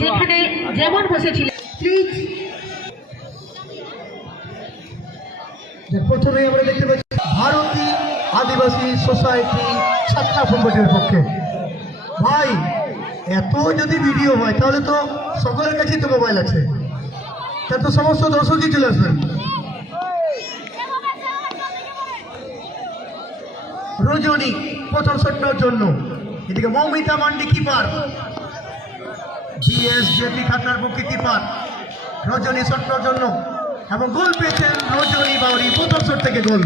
যেখানে যেমন বসেছিলেন প্লিজ। প্রথমে আমরা দেখতে পাচ্ছি ভারতী আদিবাসী সোসাইটি ছাত্রা সংগঠনের পক্ষে। ভাই এত যদি ভিডিও হয় তাহলে তো সকলের কাছেই তো মোবাইল আছে, তা তো সমস্ত দর্শকই চলে আসবেন। রজনী প্রথম শটটার জন্য, এদিকে মৌমিতা মান্ডি কিপার, বিএসজেপি খাতড়ার পক্ষে কিপার রজনী শটটার জন্য, এবং গোল পেয়েছেন রজনী বাউরি প্রথম শট থেকে গোল।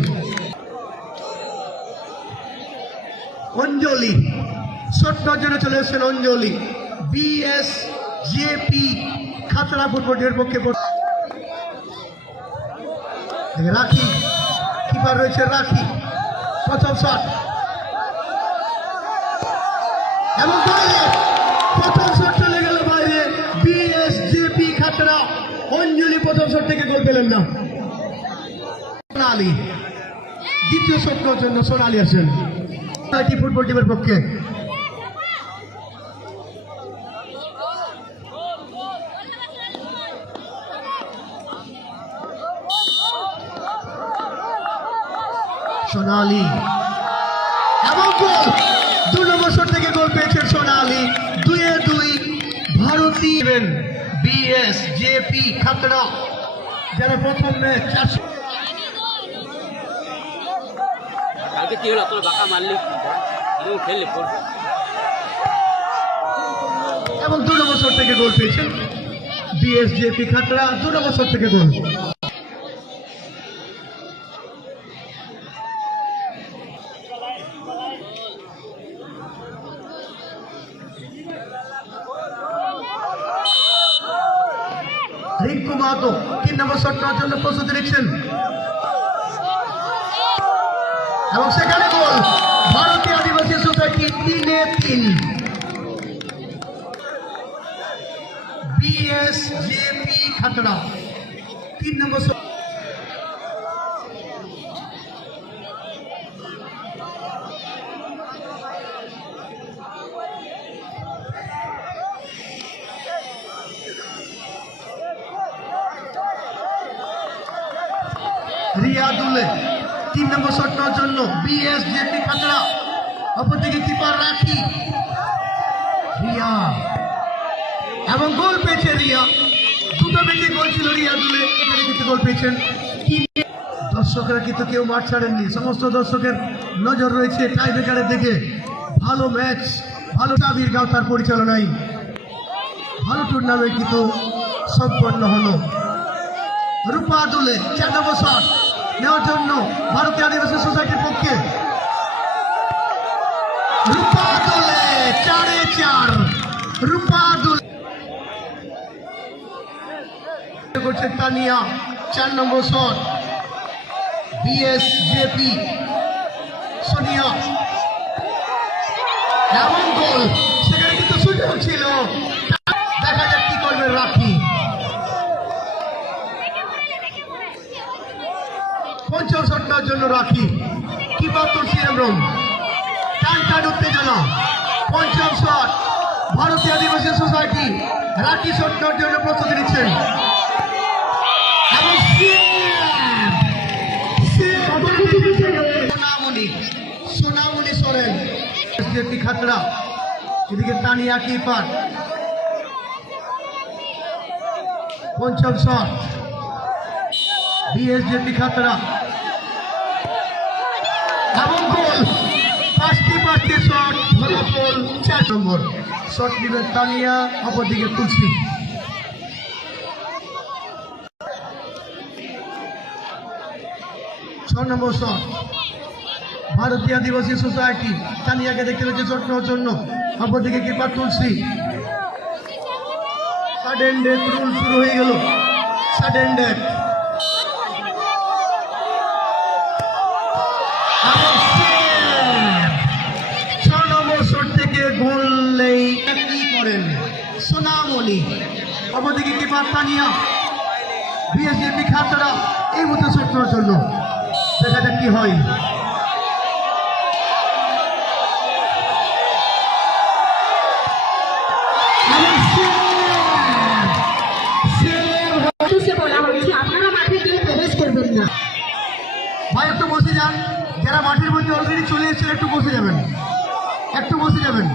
অঞ্জলি শটটার জন্য চলে এসেছেন অঞ্জলি, বিএসজেপি খাতড়া ফুটবলের পক্ষে। রাখি কিপার রয়েছে, রাখি প্রথম শট এবং প্রথম শট চলে গেল বাইরে। বিএসজেপি খাতড়া, অঞ্জলি প্রথম শট থেকে গোল পেলেন না। সোনালী দ্বিতীয় শটের জন্য সোনালী আসেন ফুটবল টিমের পক্ষে। সোনালী এবং গোল, 2 নম্বর শট থেকে গোল পেয়েছেন সোনালী। 2-2 ভারতী বিএসজেপি খাতড়া, যারা প্রথম ম্যাচ কালকে কি হলো, তোর বাঁকা মারলি খেললে এবং 2 নম্বর শট থেকে গোল পেয়েছেন বিএসজেপি খাতড়া। 2 নম্বর শট থেকে গোল। রিঙ্কু মাহাতো 3 নম্বর শট নেওয়ার জন্য প্রস্তুতি নিচ্ছেন এবং সেখানে গোল। ভারতীয় আদিবাসী সোসাইটি 3-3। বিএসজেপি খাতড়া 3 নম্বর শট। রিয়াদুলে 3 নম্বর শট নেওয়ার জন্য বিএসজেপি খাতড়া, অপরদিকে কিপার রাখি, রিয়া এবং গোল পেয়েছে রিয়া। 2টো ম্যাচে গোল ছিল রিয়াদুলে, এখানে কিন্তু গোল পেয়েছেন। দর্শকরা কিন্তু কেউ মাঠ ছাড়েননি, সমস্ত দর্শকের নজর রয়েছে টাই ব্রেকারের দিকে। ভালো ম্যাচ, ভালো আবির গাঁও তার পরিচালনায় ভালো টুর্নামেন্ট কিন্তু সম্পন্ন হলো। রূপা দুলে 4 নম্বর শট নেওয়ার জন্য ভারতীয় আদিবাসী সোসাইটির পক্ষে। রূপা দুলে 4-4। রূপা দুলে করছে তানিয়া, 4 নম্বর শট। বিএসজেপি সোনিয়া এবং গোল, সেখানে কিন্তু সুযোগ ছিল। দেখা যাক কি করবে রাখি। পঞ্চম শট নেওয়ার জন্য রাখি, কিপার তুলসী হেমব্রম, টান উত্তেজনা। পঞ্চম শট ভারতীয় আদিবাসী সোসাইটি, রাখি শট নেওয়ার জন্য প্রস্তুতি নিচ্ছেন এবং সোনামণি সরেন বিএসজেপি খাতড়া, এদিকে তানিয়া কিপার। পঞ্চম শট বিএসজেপি খাতড়া এবং গোল। 5টি শট, ফলাফল 4 নম্বর শট নিবেন তানিয়া, অপরদিকে তুলসী। ছয় নম্বর শট ভারতীয় আদিবাসী সোসাইটি, তানিয়াকে দেখতে পেয়েছে শট নেওয়ার জন্য, অপরদিকে কিপার তুলসী। সাডেন ডেথ রুল শুরু হয়ে গেল। সাডেন ডেথ গোল নেই, কি করেন সোনামণি, অপরদিকে কিপার তানিয়া। বিএসজেপি খাতড়া এই মতো শট নেওয়ার জন্য, দেখা যাক কি হয়। যান, যারা মাঠের মধ্যে অলরেডি চলে এসেছেন একটু বসে যাবেন, একটু বসে যাবেন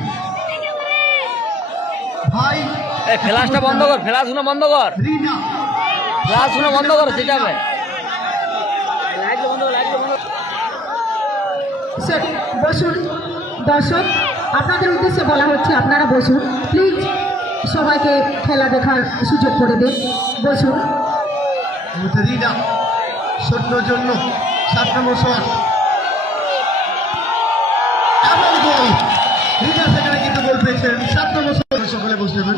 ভাই। এই ফ্ল্যাশটা বন্ধ কর, ফ্ল্যাশ শুনে বন্ধ কর, রিনা ফ্ল্যাশ শুনে বন্ধ কর, সেটা হবে। স্যার বসুন। দর্শক আপনাদের উদ্দেশ্যে বলা হচ্ছে আপনারা বসুন প্লিজ, সবাইকে খেলা দেখার সুযোগ করে দিন, বসুন। রিনা শটটার জন্য 7 নম্বর শট এবং গোল। রিনা সেখানে কিন্তু গোল পেয়েছেন। 7 নম্বর শট, সকলে বসে যাবেন।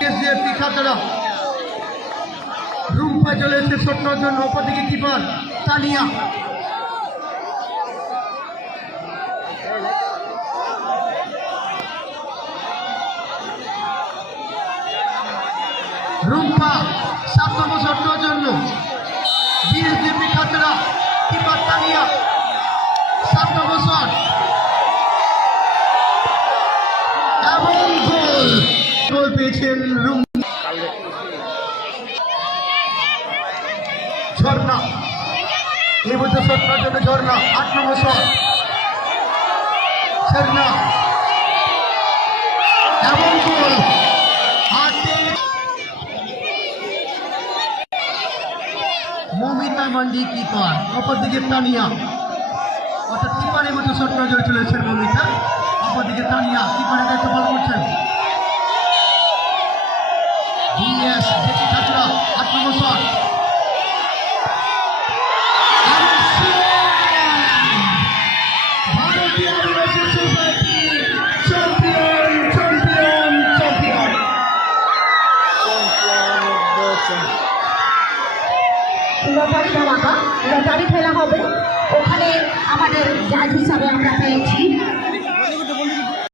বিএসএফসি খাতড়া রুম্পা চলে এসেছে শটটার জন্য, অপরদিকে কিপার তানিয়া। রুম্পা 7 নম্বর শটটার জন্য, বিএসএফসি খাতড়া কিপার তানিয়া। 7 নম্বর শট এবং গোল। গোল পেয়েছেন ঝর্ণা। এই বছর শটটার জন্য ঝর্ণা 8 নম্বর শট, ঝর্ণা এবং গোল। মমিতা মান্ডি কিপার, অপরদিকে তানিয়া। অর্থাৎ কিপারের মতো শট নজরে চলেছেন মমিতা, অপরদিকে তানিয়া কিপারের দায়িত্ব পালন করছেন। D S J P Khatra 8 number shot. ভারতীয় আদিবাসী society champion champion champion. Lottery ধামাকা, লটারি খেলা হবে। ওখানে আমাদের জাজ হিসাবে আমরা পেয়েছি